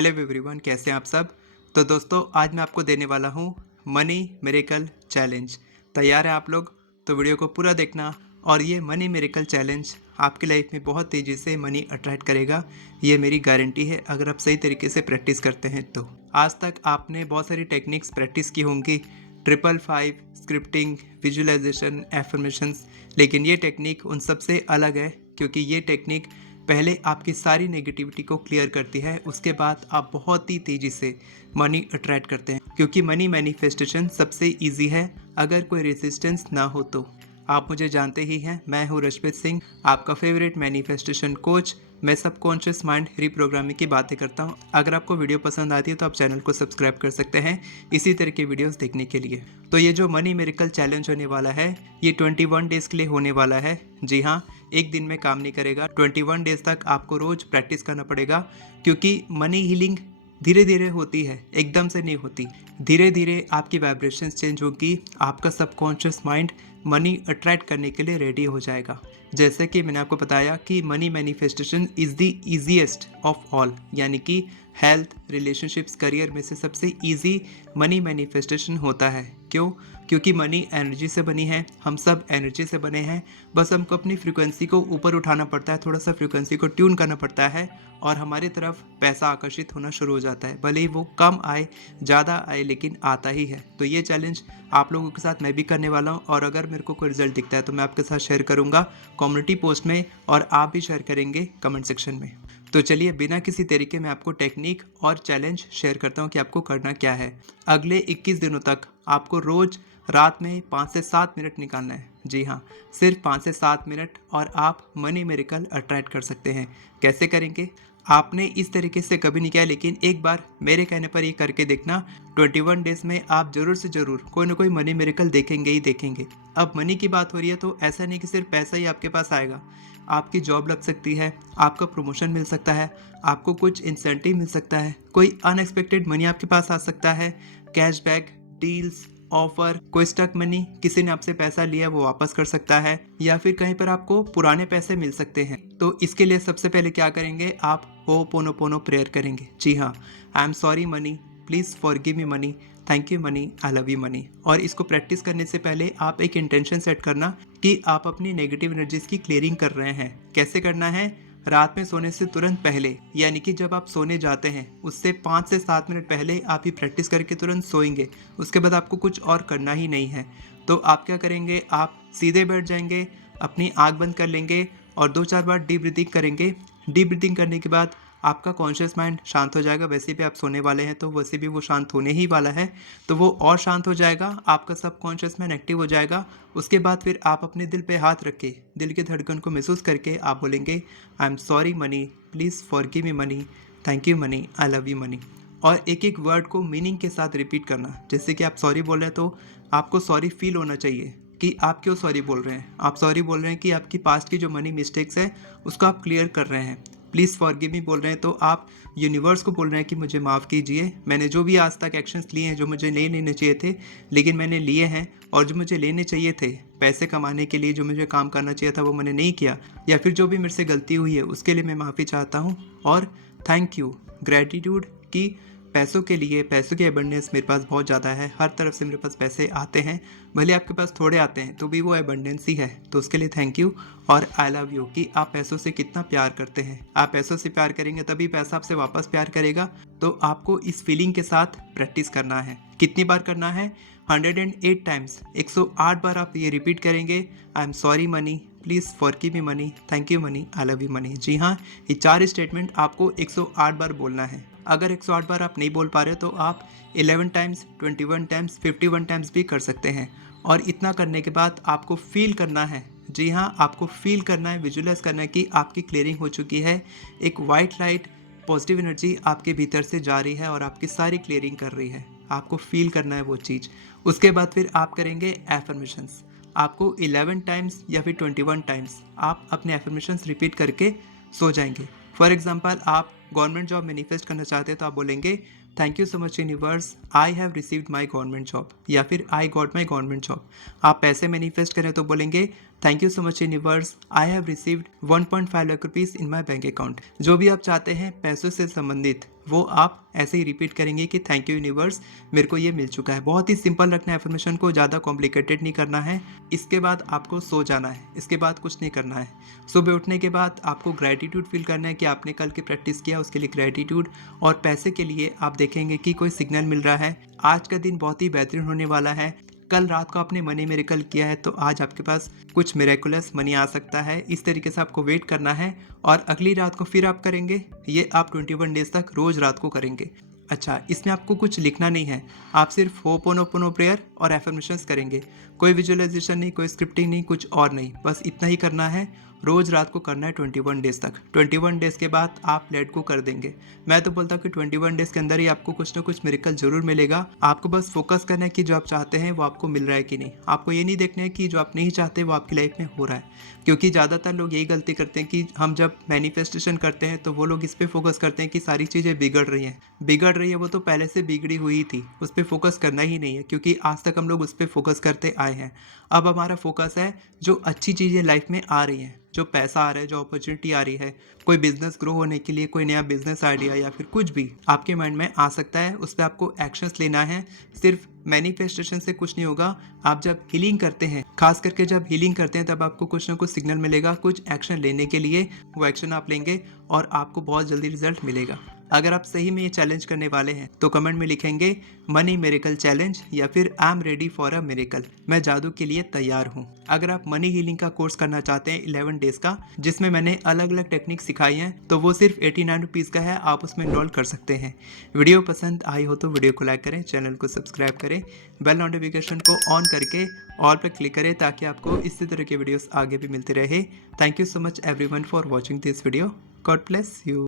Hello everyone, कैसे हैं आप सब। तो दोस्तों, आज मैं आपको देने वाला हूँ मनी मिरेकल चैलेंज। तैयार हैं आप लोग? तो वीडियो को पूरा देखना। और ये मनी मिरेकल चैलेंज आपकी लाइफ में बहुत तेज़ी से मनी अट्रैक्ट करेगा, ये मेरी गारंटी है, अगर आप सही तरीके से प्रैक्टिस करते हैं तो। आज तक आपने बहुत सारी टेक्निक्स प्रैक्टिस की होंगी, 555, स्क्रिप्टिंग, विजुअलाइजेशन, एफर्मेशंस, लेकिन ये टेक्निक उन सबसे अलग है, क्योंकि ये टेक्निक पहले आपकी सारी नेगेटिविटी को क्लियर करती है, उसके बाद आप बहुत ही तेज़ी से मनी अट्रैक्ट करते हैं, क्योंकि मनी मैनिफेस्टेशन सबसे इजी है अगर कोई रेजिस्टेंस ना हो तो। आप मुझे जानते ही हैं, मैं हूँ रश्मित सिंह, आपका फेवरेट मैनिफेस्टेशन कोच। मैं सबकॉन्शियस माइंड रीप्रोग्रामिंग की बातें करता हूँ। अगर आपको वीडियो पसंद आती है तो आप चैनल को सब्सक्राइब कर सकते हैं इसी तरह के वीडियोस देखने के लिए। तो ये जो मनी मिरेकल चैलेंज होने वाला है, ये 21 डेज़ के लिए होने वाला है। जी हाँ, एक दिन में काम नहीं करेगा, 21 डेज़ तक आपको रोज़ प्रैक्टिस करना पड़ेगा, क्योंकि मनी हीलिंग धीरे धीरे होती है, एकदम से नहीं होती। धीरे धीरे आपकी वाइब्रेशंस चेंज होगी, आपका सबकॉन्शियस माइंड मनी अट्रैक्ट करने के लिए रेडी हो जाएगा। जैसे कि मैंने आपको बताया कि money manifestation is the easiest of all, यानी कि हेल्थ, रिलेशनशिप्स, करियर में से सबसे इजी मनी मैनिफेस्टेशन होता है। क्यों? क्योंकि मनी एनर्जी से बनी है, हम सब एनर्जी से बने हैं। बस हमको अपनी फ्रीक्वेंसी को ऊपर उठाना पड़ता है, थोड़ा सा फ्रीक्वेंसी को ट्यून करना पड़ता है, और हमारी तरफ पैसा आकर्षित होना शुरू हो जाता है। भले ही वो कम आए, ज़्यादा आए, लेकिन आता ही है। तो ये चैलेंज आप लोगों के साथ मैं भी करने वाला हूँ, और अगर मेरे को कोई रिजल्ट दिखता है तो मैं आपके साथ शेयर करूँगा कम्युनिटी पोस्ट में, और आप भी शेयर करेंगे कमेंट सेक्शन में। तो चलिए, बिना किसी तरीके में आपको टेक्निक और चैलेंज शेयर करता हूँ कि आपको करना क्या है। अगले 21 दिनों तक आपको रोज़ रात में 5 से 7 मिनट निकालना है। जी हाँ, सिर्फ 5 से 7 मिनट, और आप मनी मिरेकल अट्रैक्ट कर सकते हैं। कैसे करेंगे? आपने इस तरीके से कभी नहीं किया, लेकिन एक बार मेरे कहने पर ये करके देखना। 21 डेज़ में आप ज़रूर से ज़रूर कोई ना कोई मनी मिरेकल देखेंगे ही देखेंगे। अब मनी की बात हो रही है तो ऐसा नहीं कि सिर्फ पैसा ही आपके पास आएगा। आपकी जॉब लग सकती है, आपका प्रमोशन मिल सकता है, आपको कुछ इंसेंटिव मिल सकता है, कोई अनएक्सपेक्टेड मनी आपके पास आ सकता है, कैशबैक, डील्स, ऑफर, कोई स्टक मनी, किसी ने आपसे पैसा लिया वो वापस कर सकता है, या फिर कहीं पर आपको पुराने पैसे मिल सकते हैं। तो इसके लिए सबसे पहले क्या करेंगे, आप होपोनोपोनो प्रेयर करेंगे। जी हाँ, आई am sorry money, please forgive me money, thank you money, I love you money. और इसको प्रैक्टिस करने से पहले आप एक इंटेंशन सेट करना कि आप अपनी नेगेटिव एनर्जीज की क्लियरिंग कर रहे हैं। कैसे करना है? रात में सोने से तुरंत पहले, यानी कि जब आप सोने जाते हैं उससे 5 से 7 मिनट पहले आप ये प्रैक्टिस करके तुरंत सोएंगे। उसके बाद आपको कुछ और करना ही नहीं है। तो आप क्या करेंगे, आप सीधे बैठ जाएंगे, अपनी आंख बंद कर लेंगे और 2-4 बार डीप ब्रीथिंग करेंगे। डीप ब्रीथिंग करने के बाद आपका कॉन्शियस माइंड शांत हो जाएगा। वैसे भी आप सोने वाले हैं तो वैसे भी वो शांत होने ही वाला है, तो वो और शांत हो जाएगा, आपका सब कॉन्शियस माइंड एक्टिव हो जाएगा। उसके बाद फिर आप अपने दिल पे हाथ रख के, दिल की धड़कन को महसूस करके आप बोलेंगे, आई am sorry money, please forgive me money, thank you money, I love you money. और एक एक वर्ड को मीनिंग के साथ रिपीट करना। जैसे कि आप सॉरी बोल रहे हैं तो आपको सॉरी फील होना चाहिए कि आप क्यों सॉरी बोल रहे हैं। आप सॉरी बोल रहे हैं कि आपकी पास्ट की जो मनी मिस्टेक्स है उसको आप क्लियर कर रहे हैं। प्लीज़ फॉरगिव मी बोल रहे हैं तो आप यूनिवर्स को बोल रहे हैं कि मुझे माफ़ कीजिए, मैंने जो भी आज तक एक्शंस लिए हैं जो मुझे नहीं लेने चाहिए थे लेकिन मैंने लिए हैं, और जो मुझे लेने चाहिए थे पैसे कमाने के लिए, जो मुझे काम करना चाहिए था वो मैंने नहीं किया, या फिर जो भी मेरे से गलती हुई है उसके लिए मैं माफ़ी चाहता हूँ। और थैंक यू, ग्रैटिट्यूड की पैसों के लिए, पैसों की एबंडेंस मेरे पास बहुत ज़्यादा है, हर तरफ से मेरे पास पैसे आते हैं, भले आपके पास थोड़े आते हैं तो भी वो एबंडेंस ही है, तो उसके लिए थैंक यू। और आई लव यू, कि आप पैसों से कितना प्यार करते हैं। आप पैसों से प्यार करेंगे तभी पैसा आपसे वापस प्यार करेगा। तो आपको इस फीलिंग के साथ प्रैक्टिस करना है। कितनी बार करना है? 108 टाइम्स, 108 बार आप ये रिपीट करेंगे, I am sorry money, please forgive me money, thank you money, I love you money. जी हाँ, ये 4 स्टेटमेंट आपको 108 बार बोलना है। अगर 108 बार आप नहीं बोल पा रहे तो आप 11 टाइम्स, 21 टाइम्स, 51 टाइम्स भी कर सकते हैं। और इतना करने के बाद आपको फील करना है, जी हाँ, आपको फील करना है, विजुअलाइज करना है कि आपकी क्लियरिंग हो चुकी है। एक वाइट लाइट, पॉजिटिव एनर्जी आपके भीतर से जा रही है और आपकी सारी क्लियरिंग कर रही है। आपको फील करना है वो चीज़। उसके बाद फिर आप करेंगे एफर्मेशंस। आपको 11 टाइम्स या फिर 21 टाइम्स आप अपने एफर्मेशंस रिपीट करके सो जाएंगे। फॉर एग्जांपल, आप गवर्नमेंट जॉब मैनिफेस्ट करना चाहते हैं तो आप बोलेंगे thank you so much universe, I have received my government job, या फिर I got my government job. आप पैसे मैनिफेस्ट करें तो बोलेंगे thank you so much universe, I have received 1.5 lakh rupees in my bank account. जो भी आप चाहते हैं पैसों से संबंधित वो आप ऐसे ही रिपीट करेंगे कि थैंक यू यूनिवर्स, मेरे को ये मिल चुका है। बहुत ही सिंपल रखना है एफर्मेशन को, ज़्यादा कॉम्प्लिकेटेड नहीं करना है। इसके बाद आपको सो जाना है, इसके बाद कुछ नहीं करना है। सुबह उठने के बाद आपको ग्रैटिट्यूड फील करना है कि आपने कल की प्रैक्टिस किया, उसके लिए ग्रैटिट्यूड। और पैसे के लिए आप देखेंगे कि कोई सिग्नल मिल रहा है, आज का दिन बहुत ही बेहतरीन होने वाला है। कल रात को आपने मनी मिरेकल किया है तो आज आपके पास कुछ मिरेकुलस मनी आ सकता है। इस तरीके से आपको वेट करना है और अगली रात को फिर आप करेंगे। ये आप 21 डेज तक रोज़ रात को करेंगे। अच्छा, इसमें आपको कुछ लिखना नहीं है, आप सिर्फ होपोनोपोनो प्रेयर और एफर्मेशंस करेंगे। कोई विजुअलाइजेशन नहीं, कोई स्क्रिप्टिंग नहीं, कुछ और नहीं, बस इतना ही करना है। रोज़ रात को करना है 21 डेज तक। 21 डेज़ के बाद आप लेट को कर देंगे। मैं तो बोलता हूँ कि 21 डेज़ के अंदर ही आपको कुछ ना कुछ मिरेकल जरूर मिलेगा। आपको बस फोकस करना है कि जो आप चाहते हैं वो आपको मिल रहा है कि नहीं। आपको ये नहीं देखना है कि जो आप नहीं चाहते वो आपकी लाइफ में हो रहा है, क्योंकि ज़्यादातर लोग यही गलती करते हैं कि हम जब मैनिफेस्टेशन करते हैं तो वो लोग इस पर फोकस करते हैं कि सारी चीज़ें बिगड़ रही हैं। बिगड़ रही है वो तो पहले से बिगड़ी हुई थी, उस पर फोकस करना ही नहीं है, क्योंकि आज तक हम लोग उस पर फोकस करते आए हैं। अब हमारा फोकस है जो अच्छी चीज़ें लाइफ में आ रही हैं, जो पैसा आ रहा है, जो अपॉर्चुनिटी आ रही है, कोई बिजनेस ग्रो होने के लिए, कोई नया बिजनेस आइडिया या फिर कुछ भी आपके माइंड में आ सकता है, उस पर आपको एक्शंस लेना है। सिर्फ मैनिफेस्टेशन से कुछ नहीं होगा। आप जब हीलिंग करते हैं, खास करके जब हीलिंग करते हैं, तब आपको कुछ ना कुछ सिग्नल मिलेगा कुछ एक्शन लेने के लिए। वो एक्शन आप लेंगे और आपको बहुत जल्दी रिजल्ट मिलेगा। अगर आप सही में ये चैलेंज करने वाले हैं तो कमेंट में लिखेंगे मनी मिरेकल चैलेंज या फिर I am ready for a miracle, मैं जादू के लिए तैयार हूँ। अगर आप मनी हीलिंग का कोर्स करना चाहते हैं 11 डेज का, जिसमें मैंने अलग अलग टेक्निक सिखाई हैं, तो वो सिर्फ 89 रुपीज़ का है, आप उसमें इनरोल कर सकते हैं। वीडियो पसंद आई हो तो वीडियो को लाइक करें, चैनल को सब्सक्राइब करें, बेल नोटिफिकेशन को ऑन करके ऑल पर क्लिक करें ताकि आपको इसी तरह के वीडियोस आगे भी मिलते रहे। Thank you so much everyone for watching this video. God bless you.